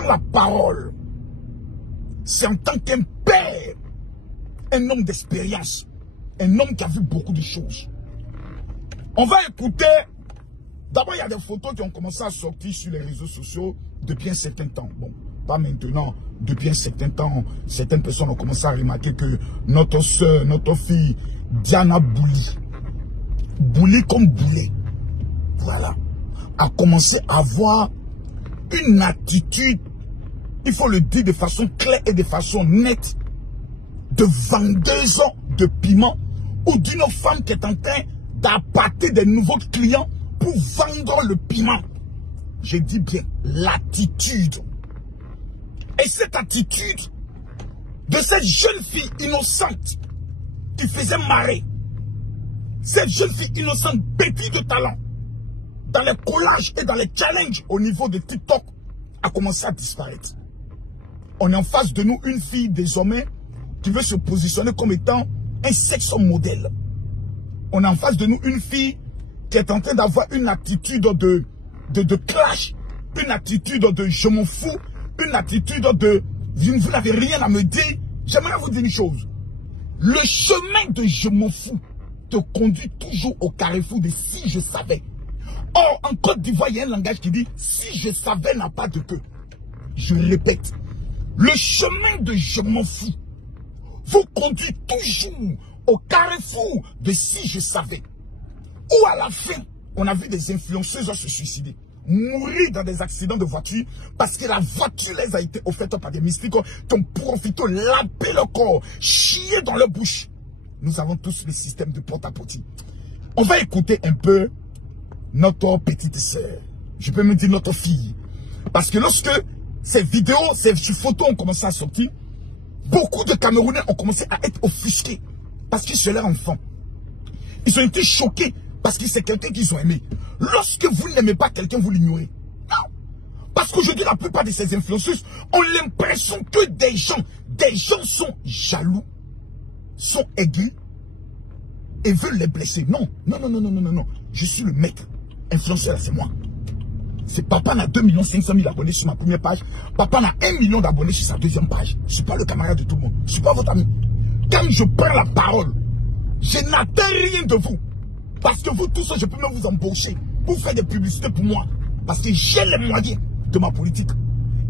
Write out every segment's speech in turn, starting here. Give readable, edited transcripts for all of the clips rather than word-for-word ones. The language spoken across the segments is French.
prends la parole, c'est en tant qu'un père, un homme d'expérience, un homme qui a vu beaucoup de choses. On va écouter. D'abord, il y a des photos qui ont commencé à sortir sur les réseaux sociaux depuis un certain temps. Bon, pas maintenant, depuis un certain temps, certaines personnes ont commencé à remarquer que notre soeur, notre fille, Diana Bouli, Bouli comme Boulet, voilà, a commencé à avoir une attitude, il faut le dire de façon claire et de façon nette, de vendeuse de piment ou d'une femme qui est en train d'appâter des nouveaux clients pour vendre le piment. Je dis bien l'attitude. Et cette attitude de cette jeune fille innocente qui faisait marrer, cette jeune fille innocente pétrie de talent, dans les collages et dans les challenges au niveau de TikTok, a commencé à disparaître. On est en face de nous une fille désormais qui veut se positionner comme étant un sexe modèle. On a en face de nous une fille qui est en train d'avoir une attitude de clash, une attitude de je m'en fous, une attitude de vous n'avez rien à me dire. J'aimerais vous dire une chose. Le chemin de je m'en fous te conduit toujours au carrefour de si je savais. Or, en Côte d'Ivoire, il y a un langage qui dit si je savais n'a pas de queue. Je répète, le chemin de je m'en fous vous conduit toujours au carrefour de si je savais. Ou à la fin, on a vu des influenceuses se suicider, mourir dans des accidents de voiture parce que la voiture les a été offerte par des mystiques qui ont profité, laver leur corps, chier dans leur bouche. Nous avons tous le système de porte-à-porte. On va écouter un peu notre petite sœur. Je peux me dire notre fille. Parce que lorsque ces vidéos, ces photos ont commencé à sortir, beaucoup de Camerounais ont commencé à être offusqués parce que c'est leur enfant. Ils ont été choqués parce que c'est quelqu'un qu'ils ont aimé. Lorsque vous n'aimez pas quelqu'un, vous l'ignorez. Non. Parce qu'aujourd'hui, la plupart de ces influenceuses ont l'impression que des gens sont jaloux, sont aigris et veulent les blesser. Non, non, non, non, non, non, non, non. Je suis le maître. Influenceur, c'est moi. C'est papa n'a 2 500 000 abonnés sur ma première page. Papa n'a 1 million d'abonnés sur sa deuxième page. Je ne suis pas le camarade de tout le monde. Je ne suis pas votre ami. Quand je prends la parole, je n'attends rien de vous. Parce que vous tous, je peux même vous embaucher pour faire des publicités pour moi. Parce que j'ai les moyens de ma politique.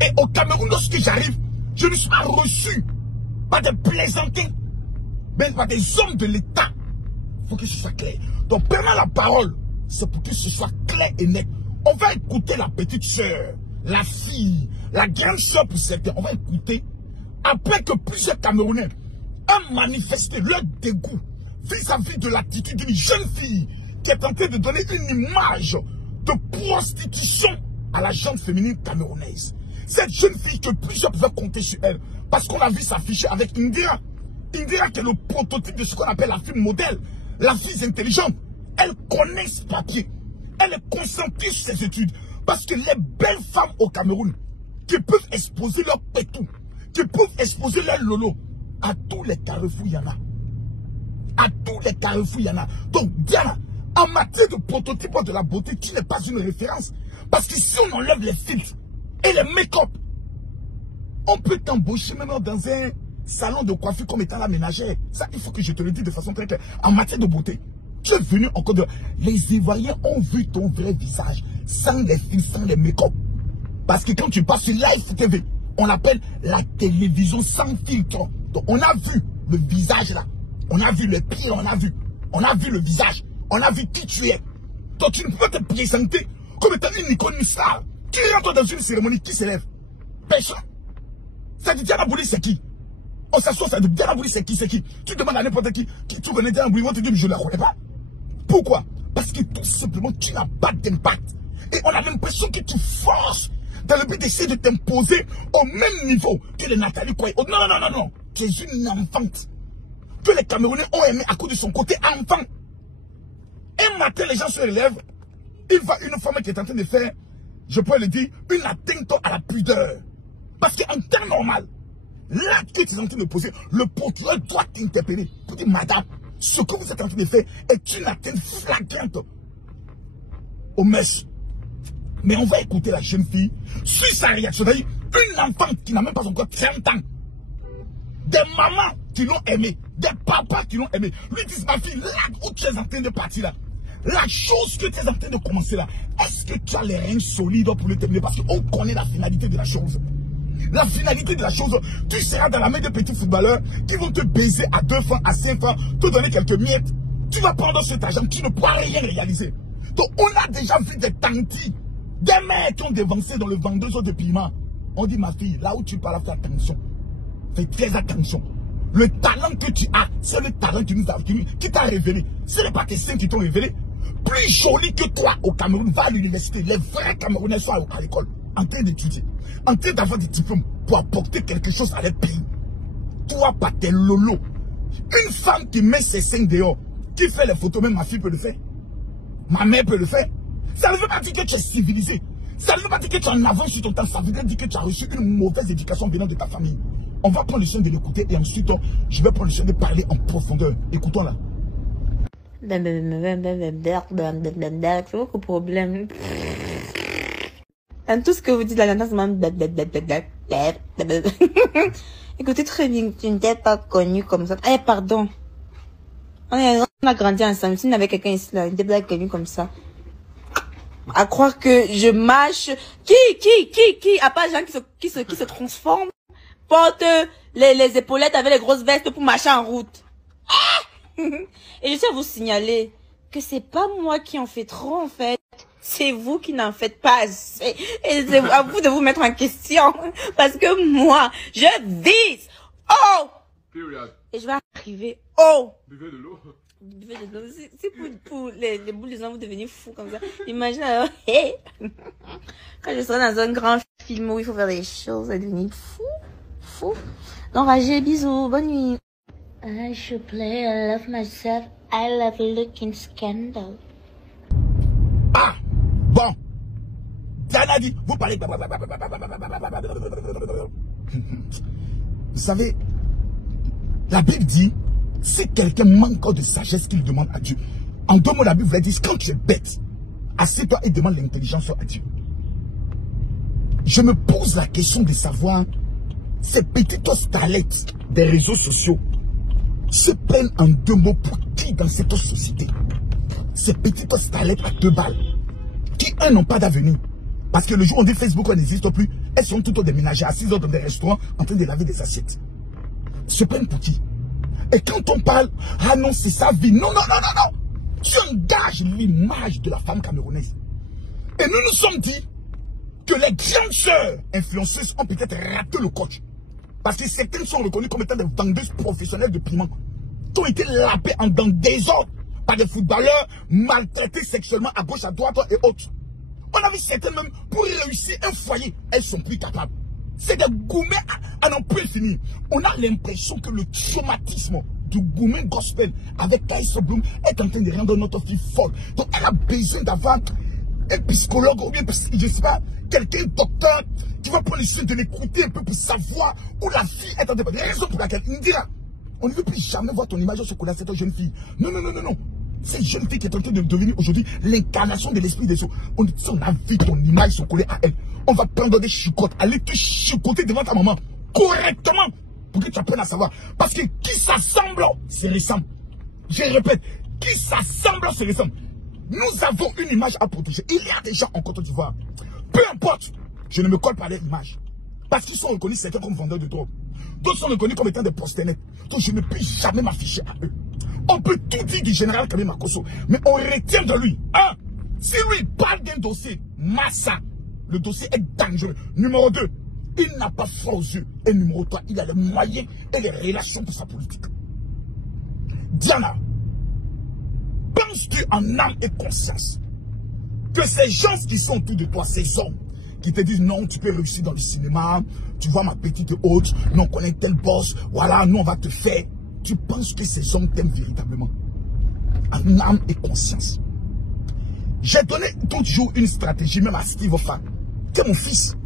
Et au Cameroun, lorsque j'arrive, je ne suis pas reçu par des plaisantins, mais par des hommes de l'État. Il faut que ce soit clair. Donc, prenons la parole. C'est pour que ce soit clair et net. On va écouter la petite sœur, la fille, la grande sœur pour certains. On va écouter. Après que plusieurs Camerounais ont manifesté leur dégoût vis-à-vis de l'attitude d'une jeune fille qui est en train de donner une image de prostitution à la jeune féminine camerounaise. Cette jeune fille que plusieurs pouvaient compter sur elle. Parce qu'on a vu s'afficher avec Indira. Indira qui est le prototype de ce qu'on appelle la fille modèle. La fille intelligente. Elle connaît ce papier. Elle est concentrée sur ses études. Parce que les belles femmes au Cameroun qui peuvent exposer leur pétou, qui peuvent exposer leur lolo, à tous les carrefours, il y en a. À tous les carrefours, il y en a. Donc, Diana, en matière de prototype de la beauté, tu n'es pas une référence. Parce que si on enlève les filtres et les make-up, on peut t'embaucher maintenant dans un salon de coiffure comme étant la ménagère. Ça, il faut que je te le dise de façon très claire. En matière de beauté, tu es venu encore de... Les Ivoiriens ont vu ton vrai visage, sans les filtres, sans les make-up. Parce que quand tu passes sur Live TV, on l'appelle la télévision sans filtre. Donc, on a vu le visage là. On a vu le pied, on a vu le visage, on a vu qui tu es. Donc tu ne peux pas te présenter comme étant une icône, une star. Qui rentre dans une cérémonie, qui s'élève? Personne. Ça dit Diana Bouli, c'est qui? On s'assoit, ça dit Diana Bouli, c'est qui? Tu demandes à n'importe qui tu connais Diana Bouli, on te dit je ne la connais pas. Pourquoi? Parce que tout simplement tu n'as pas d'impact. Et on a l'impression que tu forces dans le but d'essayer de t'imposer au même niveau que les Nathalie Koye. Oh, non, non, non, non. Tu es une enfante que les Camerounais ont aimé à cause de son côté enfant. Un matin, les gens se relèvent. Il voit une femme qui est en train de faire, je peux le dire, une atteinte à la pudeur. Parce qu'en temps normal, l'acte que tu es en train de poser, le procureur doit t'interpeller pour dire, madame, ce que vous êtes en train de faire est une atteinte flagrante aux mœurs. Mais on va écouter la jeune fille sur sa réaction. Une enfant qui n'a même pas encore 30 ans. Des mamans qui l'ont aimé. Des papas qui l'ont aimé. Lui disent, ma fille, là où tu es en train de partir là. La chose que tu es en train de commencer là. Est-ce que tu as les reins solides pour le terminer? Parce qu'on connaît la finalité de la chose. La finalité de la chose, tu seras dans la main de petits footballeurs qui vont te baiser à 2 francs, à 5 francs, te donner quelques miettes. Tu vas prendre cet argent, tu ne pourras rien réaliser. Donc on a déjà vu des tantis, des mères qui ont dévancé dans le vendeuse de piment. On dit, ma fille, là où tu parles, fais attention. Fais très attention. Le talent que tu as, c'est le talent qui t'a révélé. Ce n'est pas tes seins qui t'ont révélé. Plus joli que toi au Cameroun, va à l'université. Les vrais Camerounais sont à l'école, en train d'étudier, en train d'avoir des diplômes pour apporter quelque chose à leur pays. Toi, pas tes lolos. Une femme qui met ses seins dehors, qui fait les photos, même ma fille peut le faire. Ma mère peut le faire. Ça ne veut pas dire que tu es civilisé. Ça ne veut pas dire que tu es en avance sur ton temps. Ça veut dire que tu as reçu une mauvaise éducation venant de ta famille. On va prendre le soin de l'écouter et ensuite, je vais prendre le soin de parler en profondeur. Écoutons-la. C'est beaucoup de problème. Tout ce que vous dites là, écoutez très bien, tu n'étais pas connu comme ça. Eh, pardon. On a grandi ensemble. Si on avait quelqu'un ici là, il n'était pas connu comme ça. À croire que je marche. Qui à part les gens qui se transforment, portent les épaulettes avec les grosses vestes pour marcher en route. Et je tiens à vous signaler que c'est pas moi qui en fais trop en fait. C'est vous qui n'en faites pas assez. Et c'est à vous de vous mettre en question. Parce que moi, je vise haut. Et je vais arriver haut. Buvez de l'eau. Buvez de l'eau. C'est pour les boules des gens, vous devenez fous comme ça. Imagine alors, hey. Quand je serai dans un grand film où il faut faire des choses, ça va devenir fou. Donc, Ragé, bisous, bonne nuit. I should play, I love myself, I love looking scandal. Ah, bon. Diana dit, vous parlez. Vous savez, la Bible dit, si quelqu'un manque de sagesse, qu'il demande à Dieu. En 2 mots, la Bible dit, quand tu es bête, assieds-toi et demande l'intelligence à Dieu. Je me pose la question de savoir, ces petites stalettes des réseaux sociaux se prennent en 2 mots pour qui dans cette société? Ces petites stalettes à 2 balles, qui elles n'ont pas d'avenir. Parce que le jour où on dit Facebook n'existe plus, elles sont toutes des ménagères assises dans des restaurants en train de laver des assiettes. Se prennent pour qui? Et quand on parle, ah non, c'est sa vie. Non. Tu engages l'image de la femme camerounaise. Et nous nous sommes dit que les grandes sœurs influenceuses ont peut-être raté le coach. Parce que certaines sont reconnues comme étant des vendeuses professionnelles de piment, qui ont été lapées dans des ordres par des footballeurs maltraités sexuellement à gauche, à droite et autres. On a vu certaines même, pour réussir un foyer, elles sont plus capables. C'est des gourmets à n'en plus finir. On a l'impression que le traumatisme du gourmet gospel avec Kaiso Bloom est en train de rendre notre fille folle. Donc elle a besoin d'avoir un psychologue ou bien, je ne sais pas, quelqu'un, docteur, qui va prendre le soin de l'écouter un peu pour savoir où la fille est en train de... La raison pour laquelle il me dira, on ne veut plus jamais voir ton image sur cette jeune fille. Non. Cette jeune fille qui est en train de devenir aujourd'hui l'incarnation de l'esprit des eaux. On a vu ton image se coller à elle. On va prendre des chicottes, aller te chicoter devant ta maman correctement pour que tu apprennes à savoir. Parce que qui s'assemble, se ressemble. Je répète, qui s'assemble, se ressemble. Nous avons une image à protéger. Il y a des gens en Côte d'Ivoire. Peu importe, je ne me colle pas à leur image. Parce qu'ils sont reconnus certains comme vendeurs de drogue. D'autres sont reconnus comme étant des prostituées. Donc je ne peux jamais m'afficher à eux. On peut tout dire du général Kabé Makosso, mais on retient de lui. Hein? Si lui parle d'un dossier, Massa, le dossier est dangereux. Numéro 2, il n'a pas foi aux yeux. Et numéro 3, il a les moyens et les relations pour sa politique. Diana, penses-tu en âme et conscience que ces gens qui sont autour de toi, ces hommes, qui te disent non, tu peux réussir dans le cinéma, tu vois ma petite hôte, nous on connaît tel boss, voilà, nous on va te faire. Tu penses que ces hommes t'aiment véritablement? En âme et conscience. J'ai donné toujours une stratégie, même à Steve Ofa, qui est mon fils.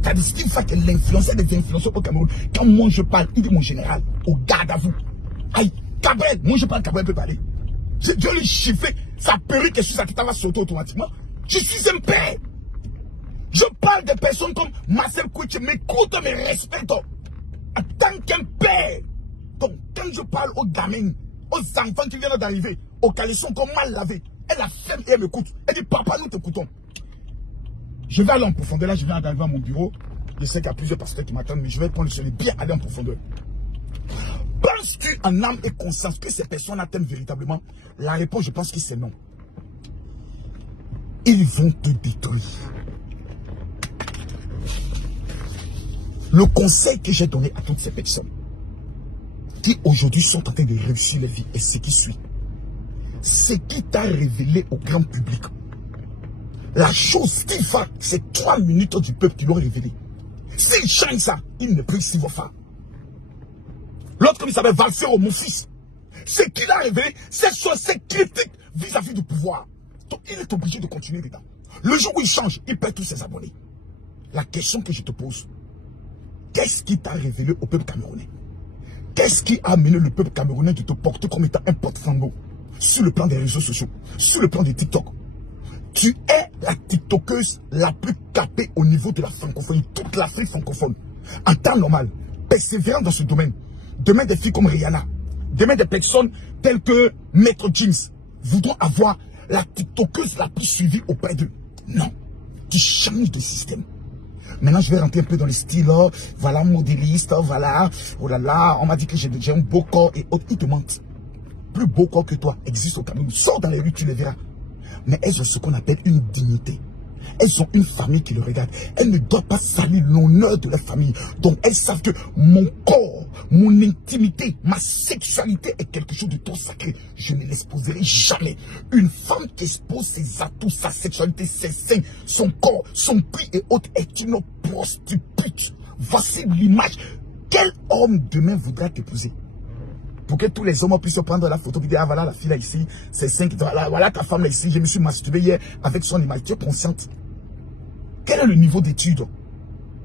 T'as dit Steve Ofa, qui est l'influenceur des influenceurs au Cameroun. Quand moi je parle, il dit mon général, au garde à vous. Aïe, Cabrel, moi je parle, Cabrel peut parler. Je lui chiffrer, sa perruque et sur sa tête va sauter automatiquement. Je suis un père. Je parle de personnes comme Marcel Kouitche, m'écoute, me respecte. En tant qu'un père. Donc, quand je parle aux gamines, aux enfants qui viennent d'arriver, aux caleçons qu'on mal lavés, elle a ferme et elle m'écoute. Elle dit, papa, nous t'écoutons. Je vais aller en profondeur. Là, je viens d'arriver à mon bureau. Je sais qu'il y a plusieurs pasteurs qui m'attendent, mais je vais prendre le soleil, bien aller en profondeur. Penses-tu en âme et conscience que ces personnes t'aiment véritablement? La réponse, je pense que c'est non. Ils vont te détruire. Le conseil que j'ai donné à toutes ces personnes qui aujourd'hui sont en train de réussir leur vie est ce qui suit. Ce qui t'a révélé au grand public. La chose qui va, c'est 3 minutes du peuple qui l'ont révélé. S'il change ça, il ne peut s'y voir. L'autre, comme il s'appelle Valsero, mon fils, ce qu'il a révélé, c'est sur ses critiques vis-à-vis du pouvoir. Donc, il est obligé de continuer dedans. Le jour où il change, il perd tous ses abonnés. La question que je te pose, qu'est-ce qui t'a révélé au peuple camerounais? Qu'est-ce qui a amené le peuple camerounais de te porter comme étant un porte-flambeau sur le plan des réseaux sociaux, sur le plan de TikTok? Tu es la TikTokeuse la plus capée au niveau de la francophonie, toute l'Afrique francophone. En temps normal, persévérant dans ce domaine. Demain, des filles comme Rihanna, demain, des personnes telles que Maître Jeans voudront avoir la TikTokeuse la plus suivie auprès d'eux. Non, tu changes de système. Maintenant, je vais rentrer un peu dans le style, voilà, modéliste, voilà, oh là là, on m'a dit que j'ai déjà un beau corps et autres. Ils te mentent. Plus beau corps que toi existe au Cameroun. Sors dans les rues, tu les verras. Mais elles ont ce qu'on appelle une dignité. Elles ont une famille qui le regarde. Elles ne doivent pas salir l'honneur de leur famille. Donc elles savent que mon corps, mon intimité, ma sexualité est quelque chose de trop sacré. Je ne l'exposerai jamais. Une femme qui expose ses atouts, sa sexualité, ses seins, son corps, son prix et autres est une prostituée. Voici l'image. Quel homme demain voudra t'épouser? Pour que tous les hommes puissent prendre la photo et dire, ah voilà la fille là ici, c'est 5, voilà ta femme là ici, je me suis masturbé hier avec son image. Tu es consciente? Quel est le niveau d'études?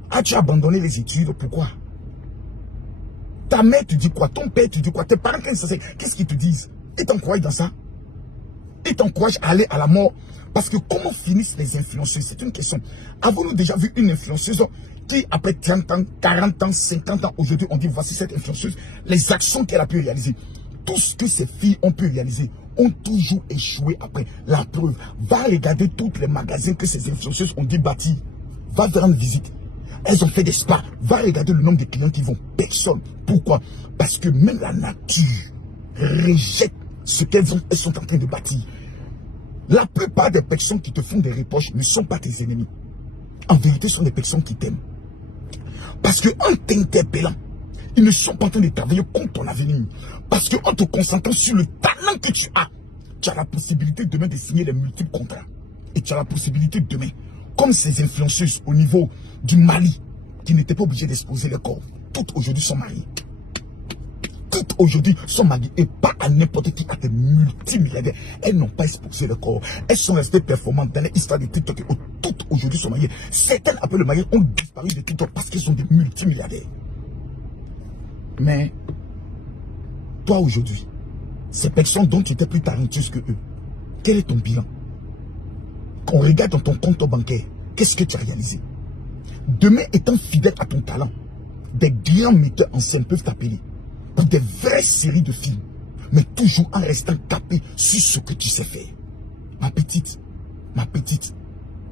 As-tu abandonné les études? Pourquoi? Ta mère te dit quoi? Ton père te dit quoi? Tes parents, qu'est-ce qu'ils te disent? Ils t'encouragent dans ça? Ils t'encouragent à aller à la mort? Parce que comment finissent les influenceuses? C'est une question. Avons-nous déjà vu une influenceuse qui, après 30 ans, 40 ans, 50 ans, aujourd'hui, on dit, voici cette influenceuse, les actions qu'elle a pu réaliser. Tout ce que ces filles ont pu réaliser ont toujours échoué après. La preuve, va regarder tous les magasins que ces influenceuses ont dû bâtir. Va faire une visite. Elles ont fait des spas. Va regarder le nombre de clients qui vont. Personne. Pourquoi? Parce que même la nature rejette ce qu'elles sont en train de bâtir. La plupart des personnes qui te font des reproches ne sont pas tes ennemis. En vérité, ce sont des personnes qui t'aiment. Parce qu'en t'interpellant, ils ne sont pas en train de travailler contre ton avenir. Parce qu'en te concentrant sur le talent que tu as la possibilité demain de signer les multiples contrats. Et tu as la possibilité demain, comme ces influenceuses au niveau du Mali, qui n'étaient pas obligées d'exposer leur corps, toutes aujourd'hui sont mariées. Toutes aujourd'hui sont mariées et pas à n'importe qui, à des multimilliardaires. Elles n'ont pas exposé leur corps. Elles sont restées performantes dans les histoires de TikTok et toutes aujourd'hui sont mariées. Certaines, après le mariage, ont disparu de TikTok parce qu'elles sont des multimilliardaires. Mais, toi aujourd'hui, ces personnes dont tu étais plus talentueuse que eux, quel est ton bilan? Quand on regarde dans ton compte bancaire, qu'est-ce que tu as réalisé? Demain, étant fidèle à ton talent, des grands metteurs en scène peuvent t'appeler pour des vraies séries de films, mais toujours en restant capé sur ce que tu sais faire. Ma petite,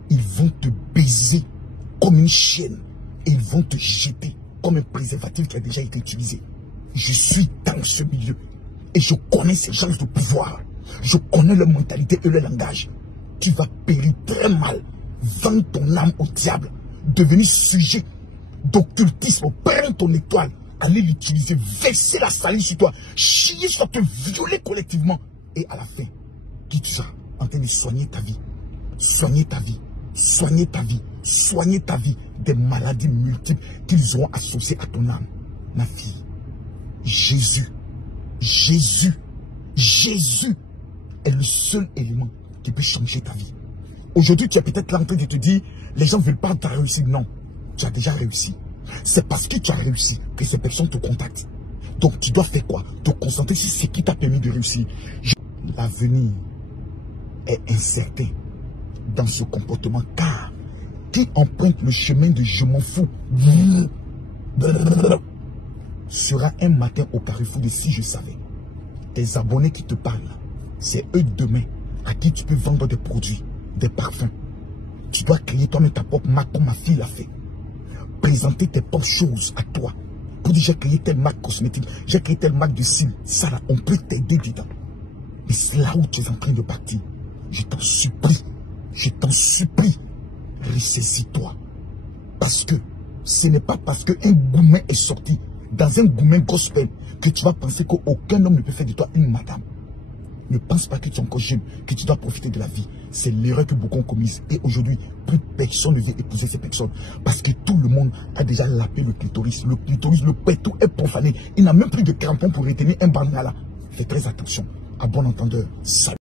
ils vont te baiser comme une chienne et ils vont te jeter comme un préservatif qui a déjà été utilisé. Je suis dans ce milieu et je connais ces gens de pouvoir. Je connais leur mentalité et leur langage. Tu vas périr très mal, vendre ton âme au diable, devenir sujet d'occultisme, prendre ton étoile, aller l'utiliser, verser la salive sur toi, chier sur te violer collectivement. Et à la fin, qui tu seras en train de soigner ta vie, soigner ta vie, soigner ta vie, soigner ta vie des maladies multiples qu'ils auront associées à ton âme. Ma fille, Jésus est le seul élément qui peut changer ta vie. Aujourd'hui, tu es peut-être là en train de te dire, les gens ne veulent pas ta réussite. Non, tu as déjà réussi. C'est parce que tu as réussi que ces personnes te contactent. Donc, tu dois faire quoi? Te concentrer sur ce qui t'a permis de réussir. L'avenir est incertain dans ce comportement, car qui emprunte le chemin de je m'en fous sera un matin au carrefour de si je savais. Tes abonnés qui te parlent, c'est eux demain à qui tu peux vendre des produits, des parfums. Tu dois créer toi-même ta propre marque comme ma fille l'a fait. Présenter tes propres choses à toi. Pour dire j'ai créé telle marque cosmétique, j'ai créé telle marque de cils. Ça là, on peut t'aider dedans. Mais c'est là où tu es en train de partir. Je t'en supplie, ressaisis-toi. Parce que ce n'est pas parce qu'un gourmet est sorti dans un gourmet gospel que tu vas penser qu'aucun homme ne peut faire de toi une madame. Ne pense pas que tu es encore jeune, que tu dois profiter de la vie. C'est l'erreur que beaucoup ont commise. Et aujourd'hui, plus personne ne vient épouser ces personnes. Parce que tout le monde a déjà lapé le clitoris. Le clitoris, le pétou est profané. Il n'a même plus de crampons pour retenir un banana là. Fais très attention. À bon entendeur. Salut.